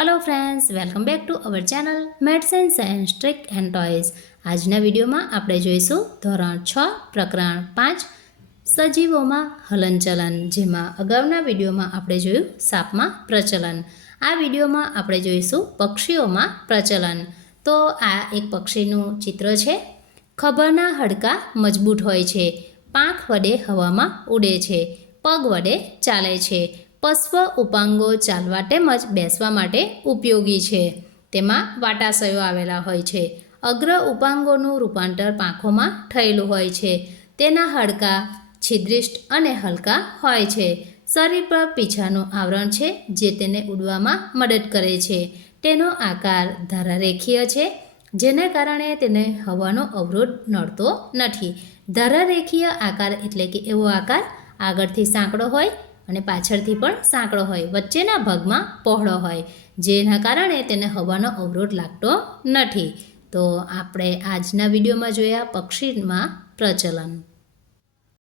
Hello friends, welcome back to our channel maths and science trick and toys. आजना video में आपणे जोईशुं धोरण 6 प्रकरण 5 सजीवों में हलनचलन, जेमां अगाउना विडियो में आपणे जोयुं साप में प्रचलन। आ विडियो में आपणे जोईशुं पक्षीओं में प्रचलन। तो आ एक पक्षीनुं चित्र छे। खभरना हाडका मजबूत होय छे, પાંખ વડે હવામાં ઉડે છે, પગ વડે ચાલે છે। પશ્વ ઉપાંગો ચાલવા તેમજ બેસવા માટે ઉપયોગી છે। તેમાં વાટાશયો આવેલા હોય છે। અગ્ર ઉપાંગોનું રૂપાંતર પાંખોમાં થયેલું હોય છે। તેના હાડકાં છિદ્રિષ્ટ અને હલકા હોય છે। શરીર પર પીછાનું આવરણ છે જે તેને ઉડવામાં મદદ કરે છે। તેનો આકાર ધારારેખીય છે, જેને કારણે તેને હવાનો અવરોધ નડતો નથી। ધારારેખીય આકાર એટલે કે એવો આકાર આગળથી સાંકડો હોય અને પાછળથી પણ સાંકડો હોય, વચ્ચેના ભાગમાં પહોળો હોય, જેના કારણે તેને હવાનો અવરોધ લાગતો નથી। તો આપણે આજના વિડીયોમાં જોયા પક્ષીમાં પ્રચલન।